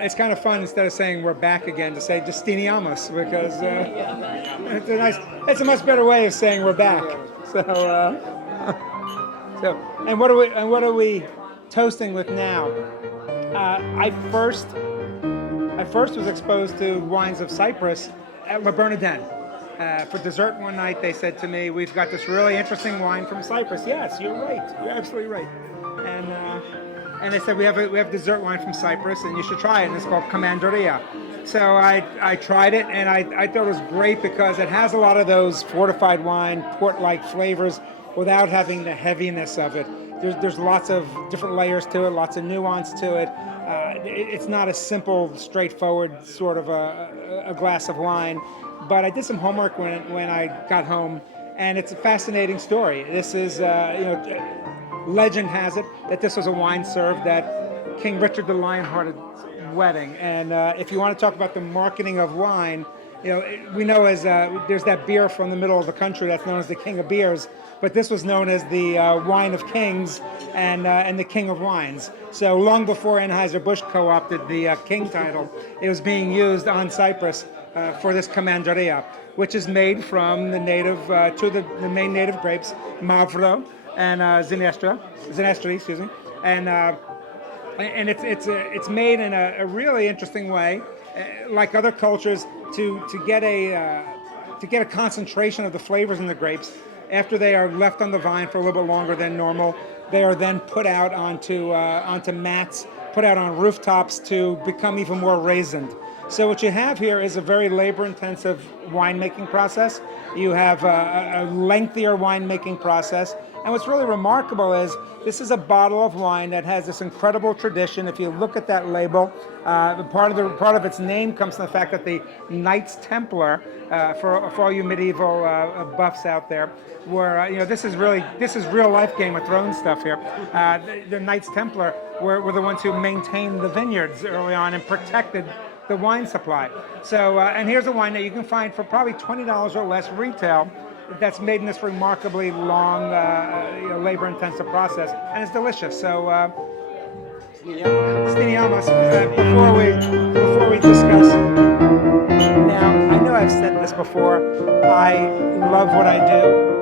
it's kind of fun instead of saying we're back again to say Justiniamus because it's a much better way of saying we're back. So, and what are we toasting with now? I first was exposed to wines of Cyprus at Le Bernardin. For dessert one night, they said to me, "We've got this really interesting wine from Cyprus." Yes, you're right. You're absolutely right. And they said we have dessert wine from Cyprus, and you should try it. And it's called Commandaria. So I tried it, and I thought it was great because it has a lot of those fortified wine, port-like flavors, without having the heaviness of it. There's lots of different layers to it, lots of nuance to it. It's not a simple, straightforward sort of a glass of wine. But I did some homework when I got home, and it's a fascinating story. This is, legend has it that this was a wine served at King Richard the Lionhearted's wedding. And if you want to talk about the marketing of wine, we know as there's that beer from the middle of the country that's known as the King of Beers, but this was known as the Wine of Kings and the King of Wines. So long before Anheuser-Busch co-opted the King title, it was being used on Cyprus for this Commandaria, which is made from the main native grapes, Mavro and Zenestri, excuse me, and it's made in a really interesting way, like other cultures, to get a concentration of the flavors in the grapes. After they are left on the vine for a little bit longer than normal, they are then put out onto mats, put out on rooftops to become even more raisined. So what you have here is a very labor-intensive winemaking process. You have a lengthier winemaking process. And what's really remarkable is this is a bottle of wine that has this incredible tradition. If you look at that label, part of its name comes from the fact that the Knights Templar, for all you medieval buffs out there, were this is real life Game of Thrones stuff here. The Knights Templar were the ones who maintained the vineyards early on and protected the wine supply. So, and here's a wine that you can find for probably $20 or less retail, that's made in this remarkably long, labor-intensive process, and it's delicious. So, Stiniamas, before we discuss. Now, I know I've said this before. I love what I do.